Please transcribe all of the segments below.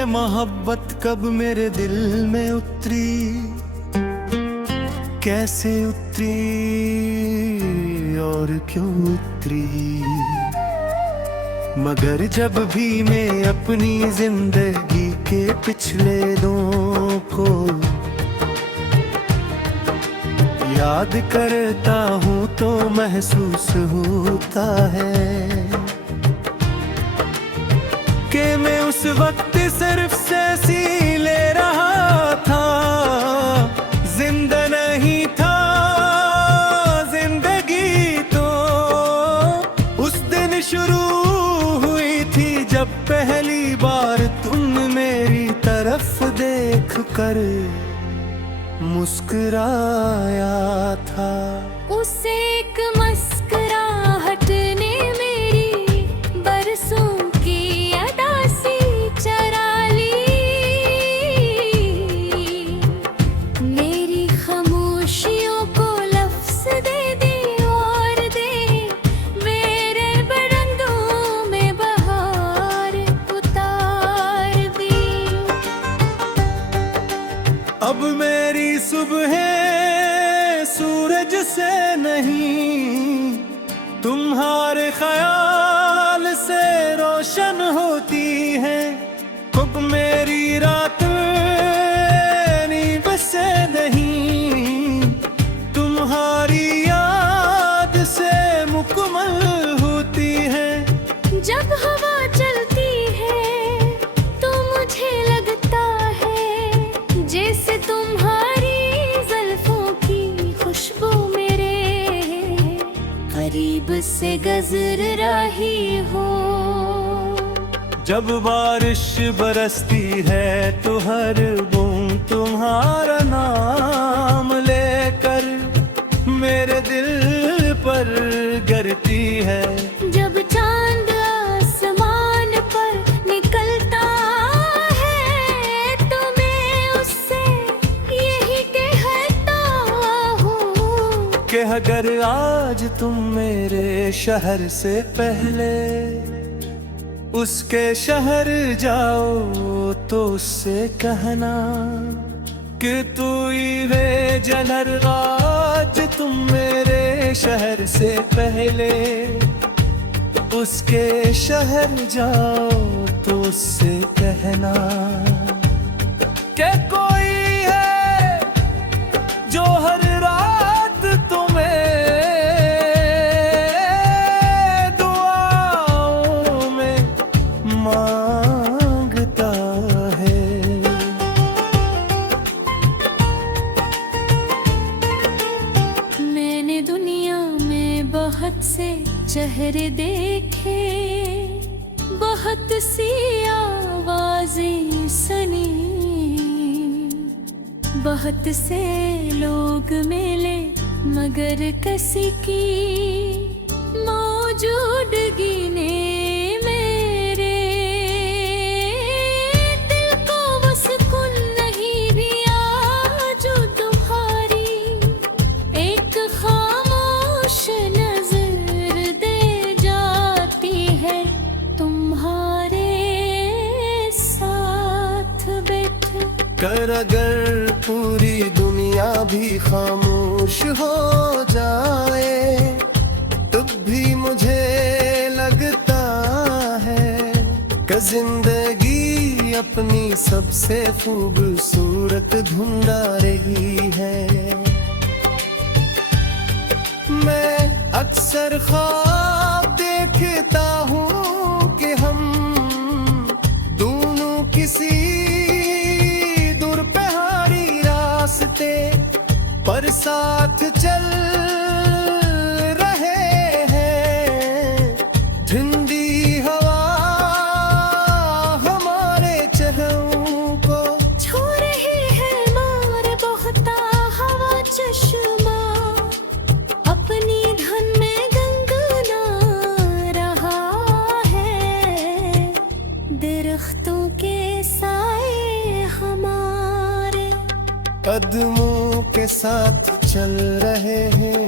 ये मोहब्बत कब मेरे दिल में उतरी, कैसे उतरी और क्यों उतरी। मगर जब भी मैं अपनी जिंदगी के पिछले दौर को याद करता हूँ तो महसूस होता है कि मैं उस वक्त सिर्फ सांसें ले रहा था, जिंदा नहीं था जिंदगी। तो उस दिन शुरू हुई थी जब पहली बार तुम मेरी तरफ देख कर मुस्कुराया था। उस एक मुस्कुराहट ने मेरी बरसों की अदा सी चरा ली, मेरी खामोशियों को लफ्ज़ दे दे और दे मेरे बरंगों में बहार उतार दी। अब मेरी सुबह सूरज से नहीं तुम्हारे ख्याल से रोशन होती है। अब मेरी रात नींद से नहीं तुम्हारी याद से मुकम्मल होती है। जब हवा चलती है तो मुझे लगता है जैसे तुम्हारी ज़ुल्फ़ों की खुशबू मेरे करीब से गुज़र रही हो। जब बारिश बरसती है तो हर बूंद तुम्हारा नाम लेकर मेरे दिल पर गिरती है। जब चांद आसमान पर निकलता है तो मैं उससे यही कहता हूँ कि अगर आज तुम मेरे शहर से पहले उसके शहर जाओ तो उससे कहना कि तू ही वे जनर, आज तुम मेरे शहर से पहले उसके शहर जाओ तो उससे कहना कि कोई है जो हर रात तुम्हें दुआओं में मांगता है। मैंने दुनिया में बहुत से चेहरे देखे, बहुत सी आवाजें सुनी, बहुत से लोग मिले मगर किसी की मौजूदगी ने मेरे दिल को वो सुकून नहीं दिया जो तुम्हारी एक खामोश नजर दे जाती है। तुम्हारे साथ बैठ कर अगर पूरी दुनिया भी खामोश हो जाए तब भी मुझे लगता है कि जिंदगी अपनी सबसे खूबसूरत ढूंढा रही है। मैं अक्सर ख्वाब देखता हूँ कि हम दोनों किसी दूर पहाड़ी रास्ते पर साथ चल रहे हैं। ठंडी हवा हमारे चेहरों को छू रही है मार बहुता हवा चश्मा अपनी धन में गंगना रहा है। दरख्तों के साए हमारे कदमों के साथ चल रहे हैं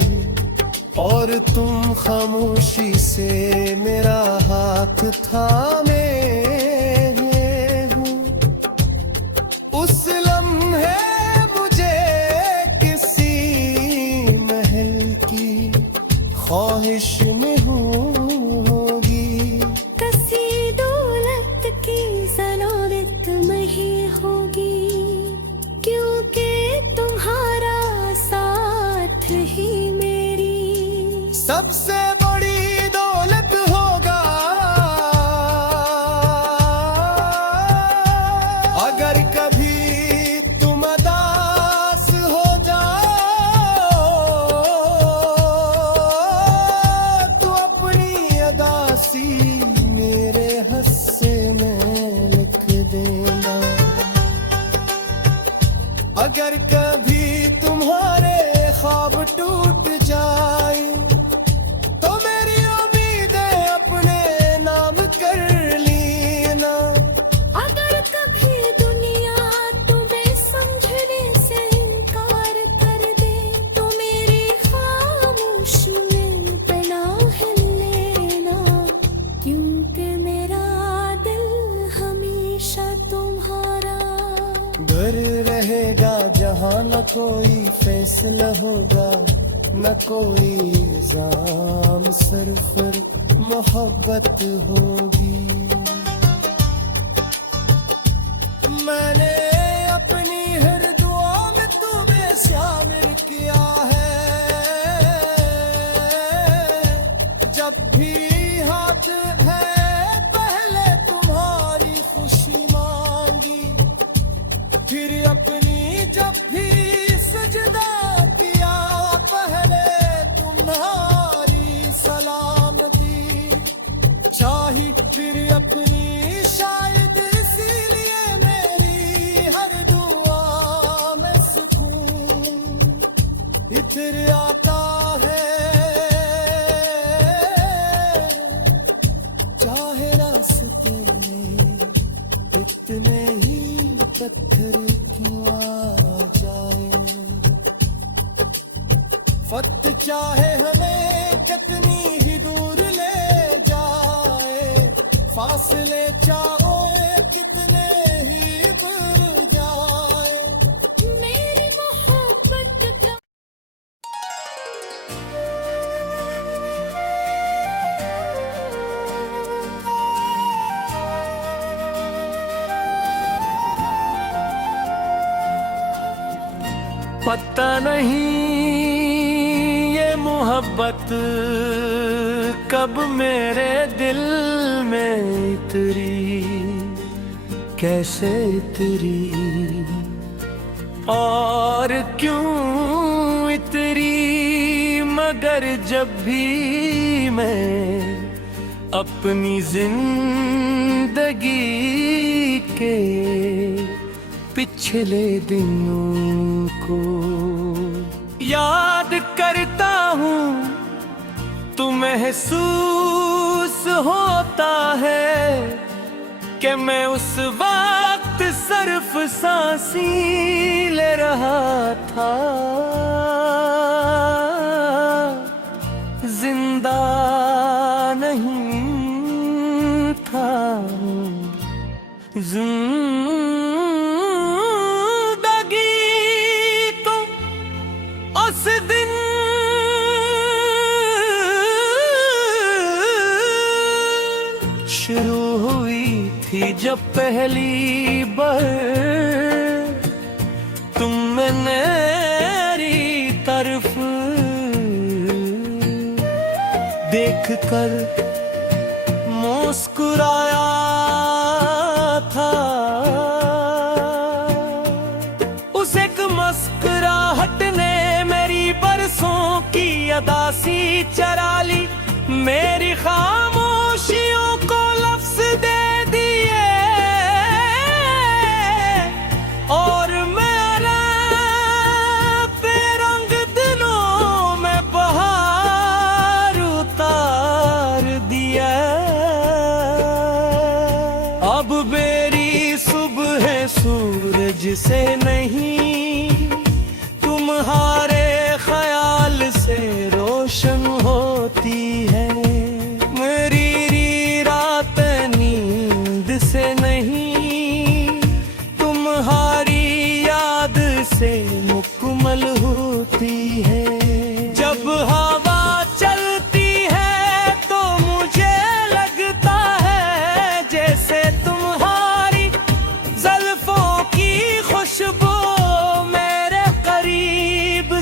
और तुम खामोशी से मेरा हाथ थामे हो। में होगी। कसी दौलत की ज़रूरत नहीं होगी, क्योंकि तुम्हारा साथ ही मेरी सबसे बड़ी दौलत होगा। अगर कभी तुम उदास हो जाओ तो अपनी उदासी मेरे हिस्से में लिख देना। अगर कभी तुम्हारे ख्वाब टूट जाए तो मेरी उम्मीदें अपने नाम कर लेना। अगर कभी दुनिया तुम्हें समझने से इनकार कर दे तो मेरी खामोशी में पनाह लेना, क्योंकि मेरा दिल हमेशा तुम्हारा घर रहेगा जहाँ न कोई फैसला होगा, न कोई इल्जाम, सिर्फ मोहब्बत होगी। मैंने अपनी हर दुआ में तुम्हें शामिल किया है। जब भी हाथ है पहले तुम्हारी खुशी मांगी, फिर अपनी जब भी सजदा किया पहले तुम्हारी सलामती चाही। फिर अपनी शायद इसीलिए मेरी हर दुआ में सुकून इधर आता है। चाहे रास्ते में इतने ही पत्थर क्यों आ जाए, वक्त चाहे हमें कितनी ही दूर ले जाए, फासले चाहे कितने ही दूर जाए। मेरी मोहब्बत का पता नहीं ये मोहब्बत कब मेरे दिल में इतरी, कैसे इतरी और क्यों इतरी। मगर जब भी मैं अपनी जिंदगी के पिछले दिनों को याद करता हूँ तो महसूस होता है कि मैं उस वक्त सिर्फ सांसी ले रहा था, जिंदा नहीं था। उस दिन शुरू हुई थी जब पहली बार तुम मेरी तरफ देख कर मुस्कुराया था। उस एक मुस्कुराहट ने मेरी बरसों की अदासी चरा ली, मेरी खामोशियों को लफ्ज दे दिए और मेरे बेरंग दिलों में बहार उतार दिया। अब मेरी सुबह सूरज से नहीं तुम्हारे ख्याल से रोशन होती है। मेरी रात नींद से नहीं तुम्हारी याद से मुकम्मल होती है। जब हवा चलती है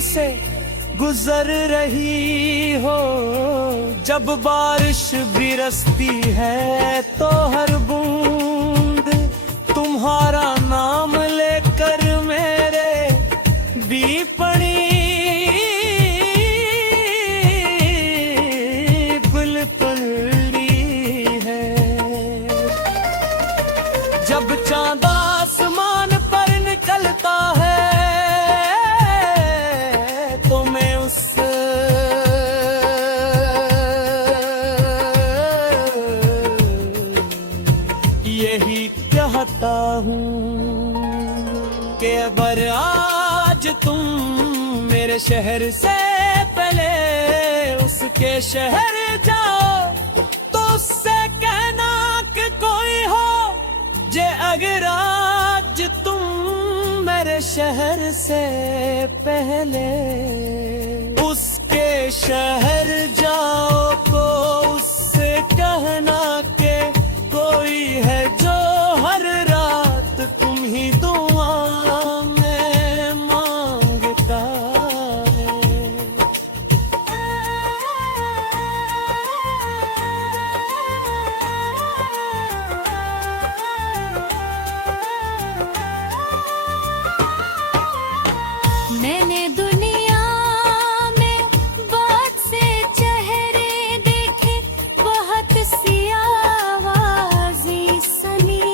से गुजर रही हो। जब बारिश बरसती है तो हर बूंद तुम्हारा नाम लेकर मेरे दीपनी गुल पड़ी है। जब चांद आसमान पर निकलता है तो मैं उससे यही कहता हूँ कि अगर आज तुम मेरे शहर से पहले उसके शहर जाओ तो उससे कहना कि कोई हो जे अगर आज तुम मेरे शहर से पहले उसके शहर जाओ को उससे कहना के कोई है जो हर रात तुम ही दुआ में मांगता है। मैंने दुनिया में बहुत से चेहरे देखे, बहुत सी आवाज़ें सुनी,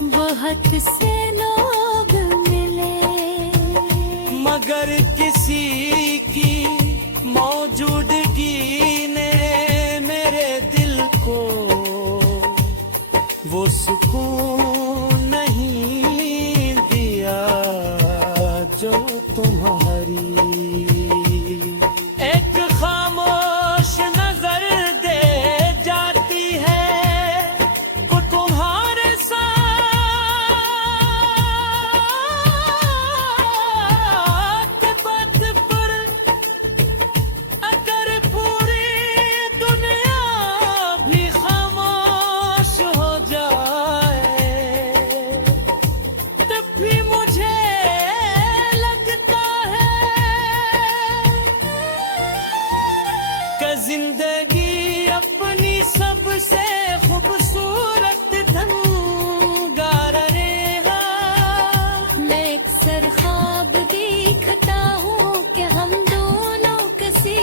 बहुत से लोग मिले, मगर किसी की मौजूदगी ने मेरे दिल को वो सुकून नहीं दिया जो तुम्हारी एक खामोश नजर दे जाती है वो तुम्हारे साथ बात पर। अगर पूरी दुनिया भी खामोश हो जाए तब भी मुझे लगता है कि जिंदगी अपनी सबसे खूबसूरत धनगार रेहा। मैं अक्सर ख्वाब देखता हूँ कि हम दोनों किसी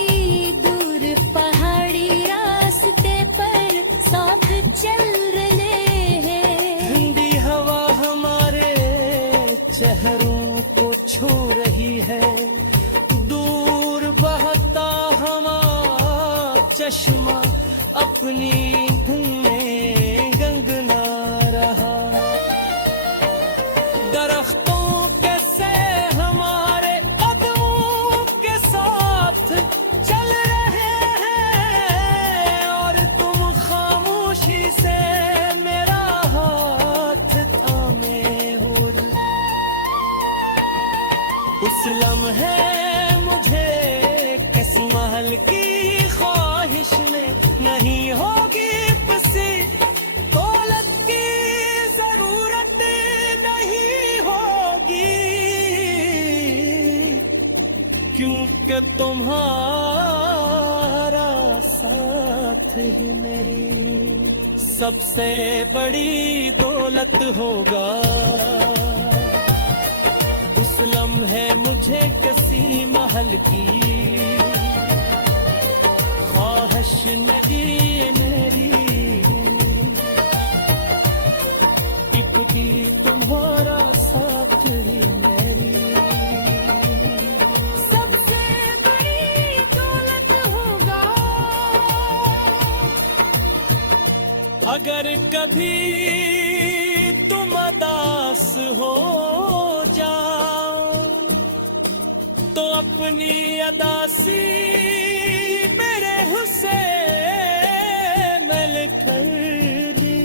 दूर पहाड़ी रास्ते पर साथ चल रहे हैं। ठंडी हवा हमारे चेहरों को छू रही है, दूर बहता हमारा चश्मा अपनी धुन में गंगना रहा। दरख्तों के से हमारे कदमों के साथ चल रहे हैं और तुम खामोशी से मेरा हाथ थामे हो। उस लम्हे मुझे किसी महल की ख्वाहिश में नहीं होगी बसी, दौलत की जरूरत नहीं होगी, क्योंकि तुम्हारा साथ ही मेरी सबसे बड़ी दौलत होगा। उस लम्हे मुझे किसी महल की ख्वाहिश नहीं मेरी, एक भी तुम्हारा साथ ही मेरी सबसे बड़ी दौलत होगा। अगर कभी तुम उदास हो जाओ तो अपनी अदासी मेरे हुसैन लिखकर दी।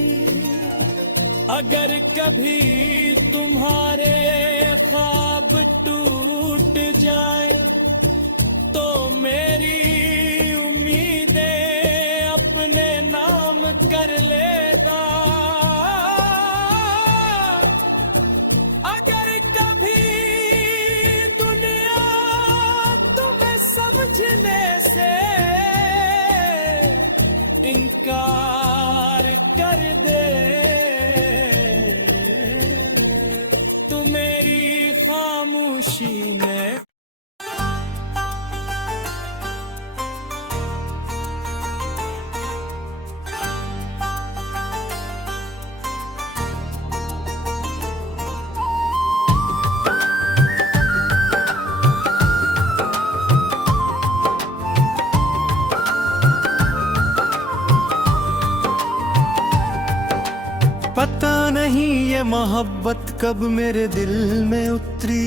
अगर कभी तुम्हारे ख्वाब टूट जाए तो मेरी उम्मीदें अपने नाम कर लेगा। अगर कभी दुनिया ये मोहब्बत कब मेरे दिल में उतरी,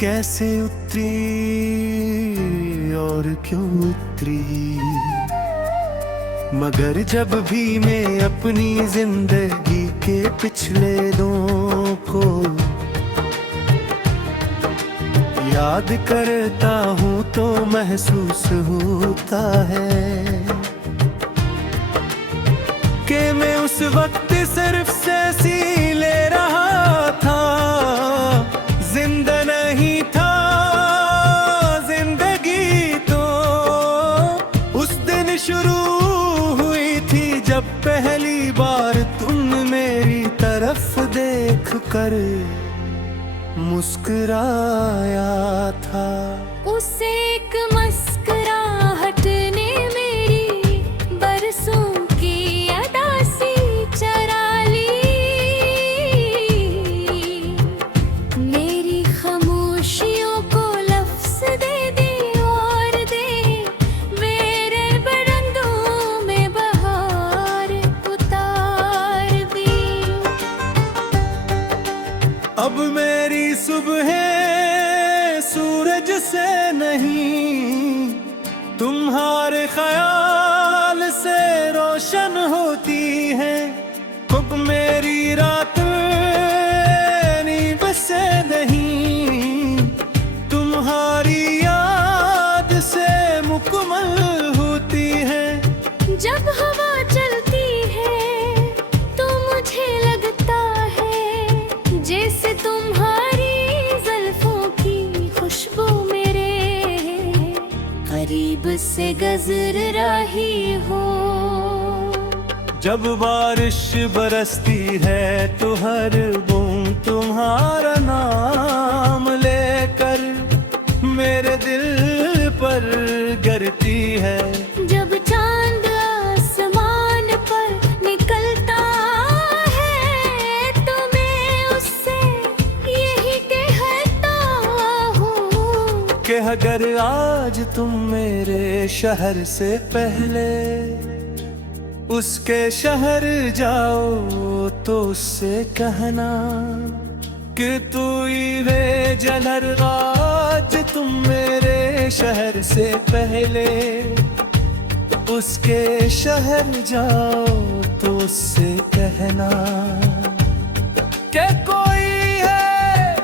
कैसे उतरी और क्यों उतरी। मगर जब भी मैं अपनी जिंदगी के पिछले दौर को याद करता हूँ तो महसूस होता है कि मैं उस वक्त सिर्फ सांसें ले रहा था, जिंदा नहीं था जिंदगी। तो उस दिन शुरू हुई थी जब पहली बार तुमने मेरी तरफ देख कर मुस्कुराया था। उस एक मुस्कुराहट ने मेरी बरसों की अदा सी चरा ली। मेरी खामोशियों को लफ्ज़ दे दे और दे मेरे बरंदों में बहार उतार दी। अब मेरी सुबह सूरज से नहीं तुम्हारे ख्याल से रोशन होती है। अब मेरी रात नींद से नहीं तुम्हारी याद से मुकम्मल होती है। जब हवा चलती है तो मुझे लगता है जैसे तुम्हारी जुल्फों की खुशबू मेरे करीब से गुजर रही हो। जब बारिश बरसती है तो हर बूंद तुम्हारा नाम लेकर मेरे दिल पर गिरती है। जब चांद आसमान पर निकलता है तो मैं उससे यही कहता हूँ कि अगर आज तुम मेरे शहर से पहले उसके शहर जाओ तो उससे कहना कि तू वे जलर आज तुम मेरे शहर से पहले उसके शहर जाओ तो उससे कहना कि कोई है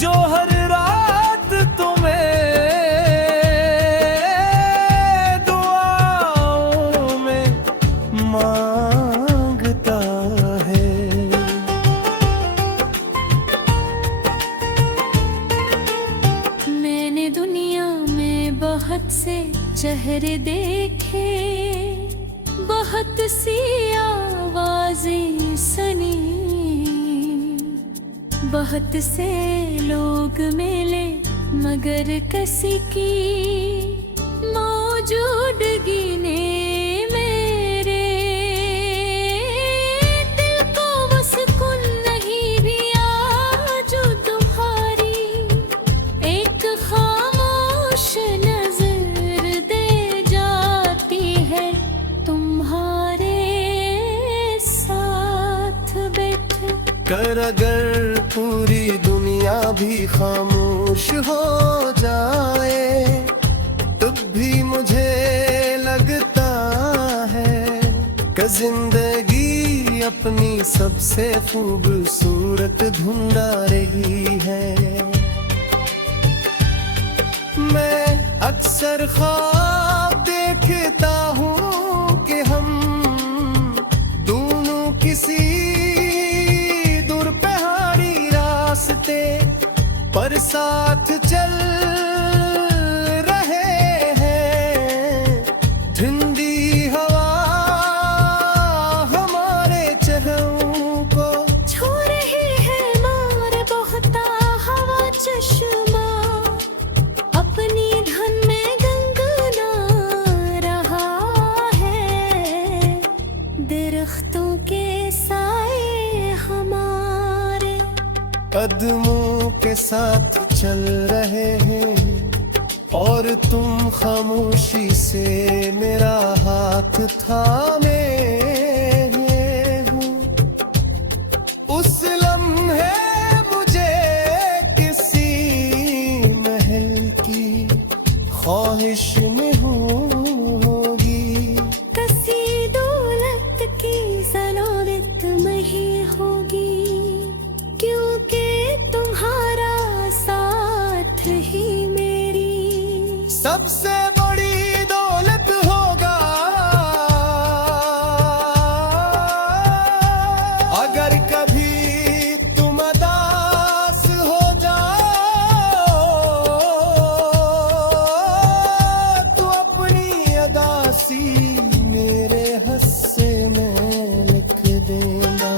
जो हर रात तुम्हें दुआओं में मांगता है। मैंने दुनिया में बहुत से चेहरे देखे, बहुत सी आवाजें सुनी, बहुत से लोग मिले मगर किसी की मौजूदगी ने मेरे दिल को वो सुकून नहीं भी आज तुम्हारी एक खामोश नजर दे जाती है। तुम्हारे साथ बैठ कर अगर पूरी दुनिया भी खामोश हो जाए तब भी मुझे लगता है कि जिंदगी अपनी सबसे खूबसूरत ढूंढा रही है। मैं अक्सर ख्वाब देखता हूँ कि हम दोनों किसी दूर पहाड़ी रास्ते पर साथ चल रहे हैं। ठंडी हवा हमारे चेहरों को छू रही है मार बहता हवा चश्मा अपनी धन में गंगना रहा है। दरख्तों के साए हमारे कदमों के साथ चल रहे हैं और तुम खामोशी से मेरा हाथ थामे हो। ख्वाहिश में होगी। कसी दौलत की ज़रूरत नहीं होगी, क्योंकि तुम्हारा साथ ही मेरी सबसे बड़ी दौलत होगा। अगर कभी तुम उदास हो जाओ तो अपनी उदासी मेरे हिस्से में लिख देना।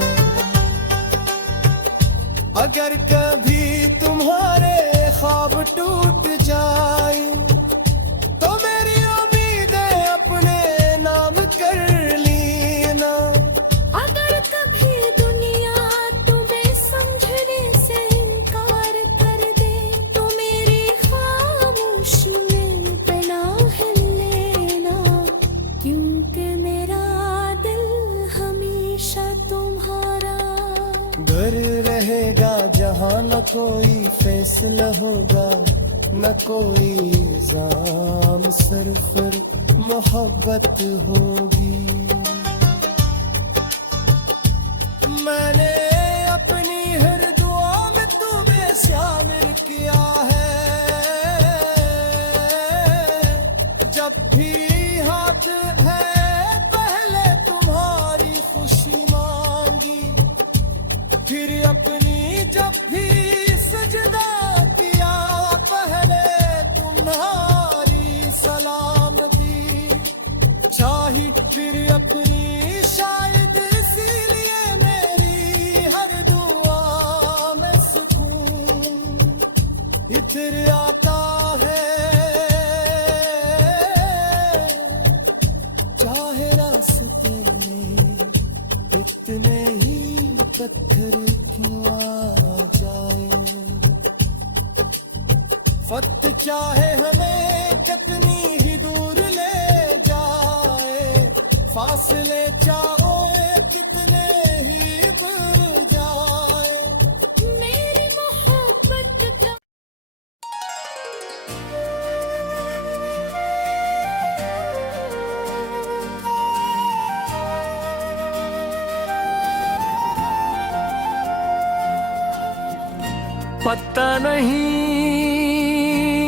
अगर कभी तुम्हारे ख्वाब टूट जाए तो मेरी उम्मीदें अपने नाम कर लेना। अगर कभी दुनिया तुम्हें समझने से इनकार कर दे तो मेरी खामोशी में पनाह लेना, क्योंकि मेरा दिल हमेशा तुम्हारा घर रहेगा जहाँ न कोई फैसला होगा, न कोई इल्जाम, सिर्फ मोहब्बत होगी। मैंने अपनी हर दुआ में तुम्हें शामिल किया है। जब भी हाथ है पहले तुम्हारी खुशी मांगी, फिर अपनी जब भी सजदा किया पहले तुम्हारी सलामती चाही। फिर अपनी शायद इसीलिए मेरी हर दुआ में सुकून इधर आता है। चाहे रास्ते में इतने ही पत्थर क्यों आ जाए, फत चाहे हमें कितनी ही दूर ले जाए, फासले चाहो कितने ही दूर जाए। मेरी मोहब्बत का पता नहीं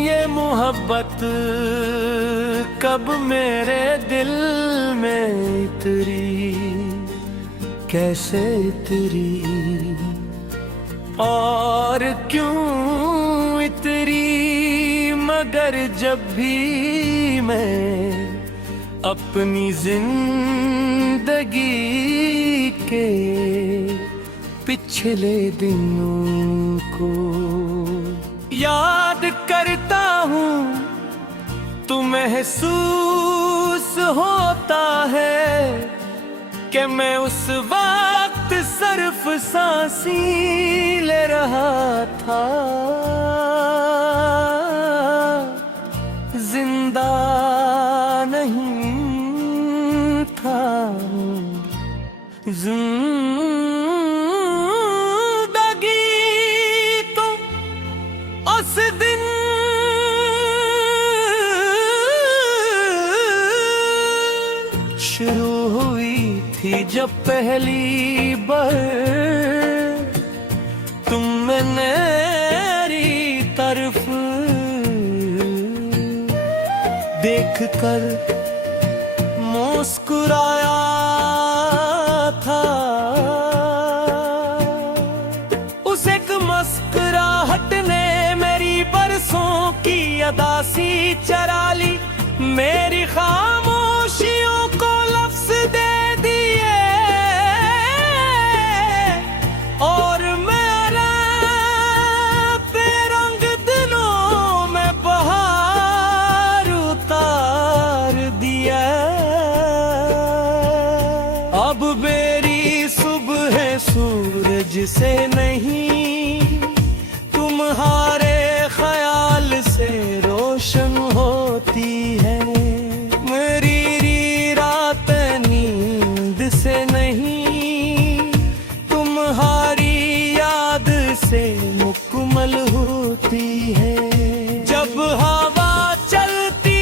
ये मोहब्बत कब मेरे दिल में इतरी, कैसे इतरी और क्यों इतरी, मगर जब भी मैं अपनी जिंदगी के पिछले दिनों को याद करता हूँ तो महसूस होता है कि मैं उस वक्त सिर्फ सांसी ले रहा था, जिंदा नहीं था। उस दिन शुरू हुई थी जब पहली बार तुम मेरी तरफ देख कर मुस्कुराया था। उस एक मुस्कुराहट ने मेरी बरसों की अदासी चरा ली, मेरी खामोशियों को लफ्ज दे दिए और मेरे बेरंग दिलों में बहार उतार दिया। अब मेरी सुबह सूरज से नहीं तुम्हारे ख्याल से रोशन होती है, मेरी रात नींद से नहीं तुम्हारी याद से मुकम्मल होती है। जब हवा चलती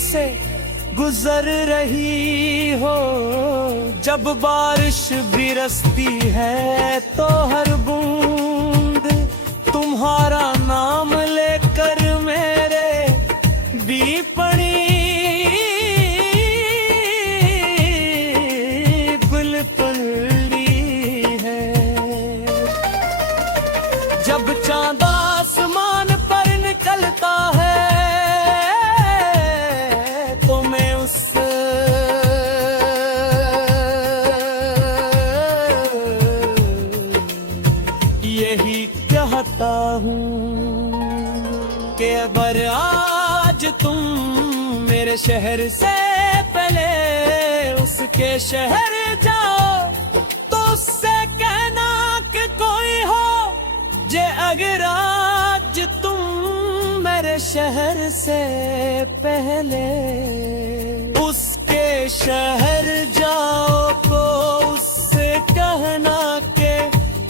से गुजर रही हो। जब बारिश बरसती है तो हर बूंद तुम्हारा नाम लेकर मेरे दीपनी गुल पड़ी है। जब चांद आसमान पर निकलता है तो मैं उससे यही कहता हूँ कि अगर आज तुम मेरे शहर से पहले उसके शहर जाओ तो उससे कहना कि कोई हो जे अगर आज तुम मेरे शहर से पहले उसके शहर जाओ को उससे कहना के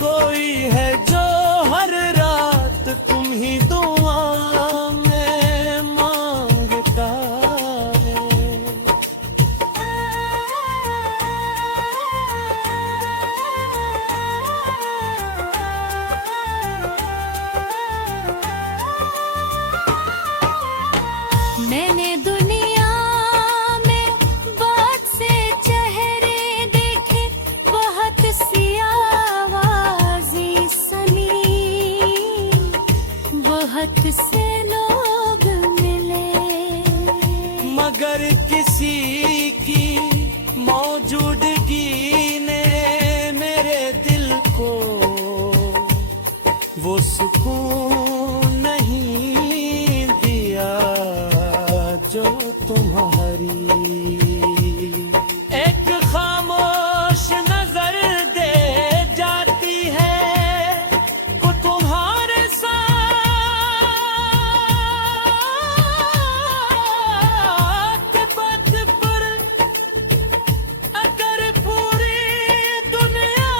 कोई है जो हर रात तुम ही दुआ में मांगता है। मैंने दुनिया में बहुत से चेहरे देखे, बहुत सी आवाज़ें सुनी, बहुत से लोग मिले, मगर किसी की मौजूदगी ने मेरे दिल को वो सुकून नहीं दिया जो तुम्हारी एक खामोश नजर दे जाती है को तुम्हारे साथ बद पर। अगर पूरी दुनिया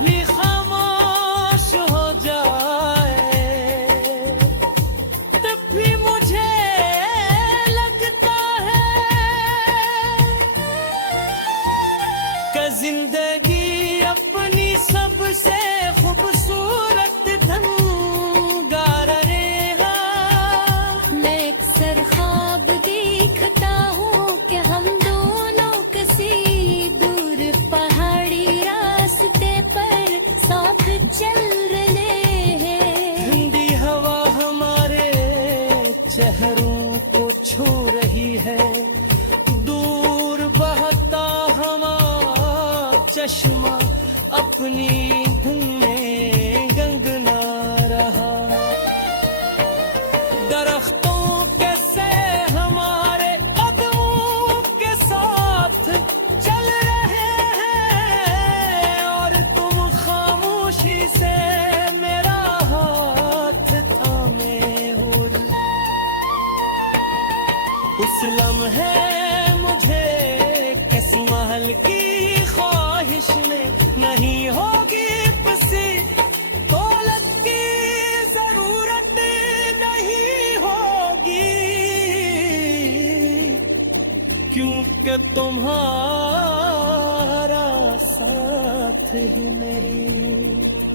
भी खामोश हो जाए तब भी मुझे लगता है कि जिंदगी अपनी सबसे खूबसूरत धन गा रहेगा। मैं अक्सर ख्वाब देखता हूँ कि हम दोनों किसी दूर पहाड़ी रास्ते पर साथ चल रहे हैं। ठंडी हवा हमारे चेहरों को छू रही है, दूर बहता हमारा चश्मा अपनी धुन में गंगना रहा। दरख्तों के से हमारे कदमों के साथ चल रहे हैं और तुम खामोशी से मेरा हाथ थामे हो। उस लम्हे मुझे किसी महल की ख्वाहिश में नहीं होगी पसी, दौलत की जरूरत नहीं होगी, क्योंकि तुम्हारा साथ ही मेरी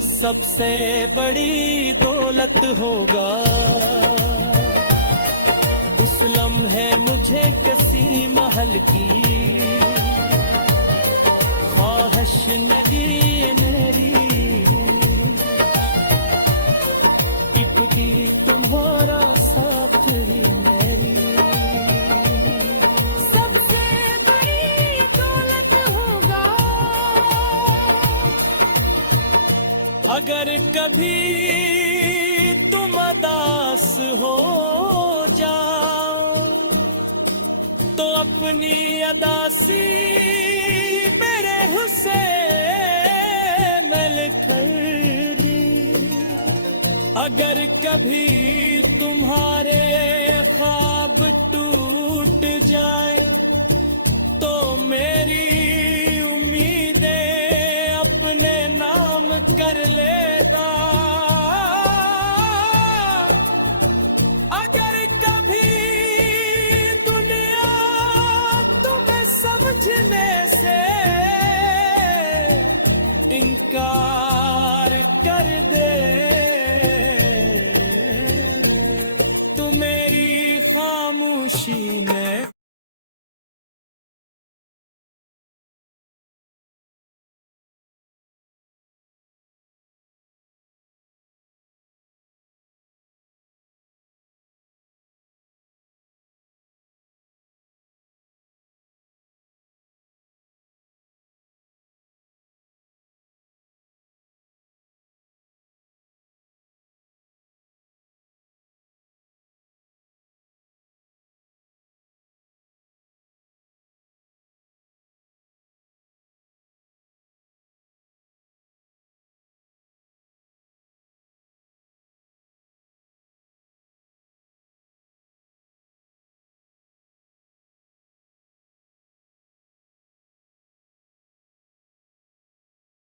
सबसे बड़ी दौलत होगा। उस लम्हे मुझे किसी महल की ख्वाहिश नहीं मेरी, क्योंकि तुम्हारा साथ ही मेरी सबसे बड़ी दौलत होगा। अगर कभी तुम उदास हो जाओ तो अपनी अदासी मेरे हुस्न में लिखकर दी। अगर कभी तुम्हारे ख्वाब टूट जाए